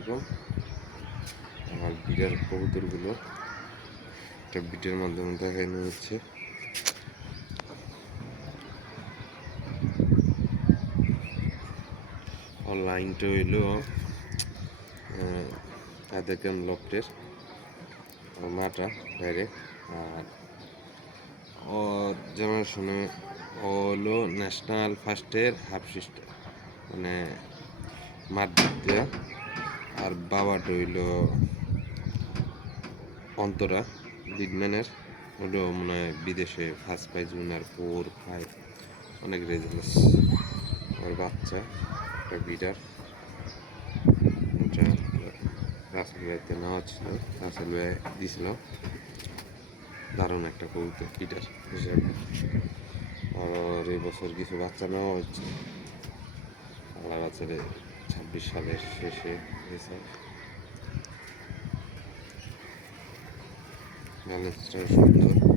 আলাইকুম। আমার বিড়ার কবুতরগুলো একটা ভিডিওর মাধ্যমে দেখানো হচ্ছে। লাইনটা হইল আদাকাম লফটের মাটা বাইরে, আর ওর জেনারেশনে ও হলো ন্যাশনাল ফার্স্টের হাফ সিস্টার, মানে মাঠ দিতে। আর বাবাটা হইল অন্তরা লিডম্যানের, ওটা মনে হয় বিদেশে ফার্স্ট প্রাইজ উইনার 4-5 অনেক রেজাল্ট। ওর বাচ্চা একটা বিডার, এটা রাসেল ভাইতে নেওয়া ছিল, রাসেল ভাই দিয়েছিল। দারুণ একটা কবুতর বিডার হিসাবে। আর এই বছর কিছু বাচ্চা নেওয়া হচ্ছে, আল্লাহ বাচ্চারে 26 সালের শেষে গেছে। ব্যালেন্সটা সুন্দর।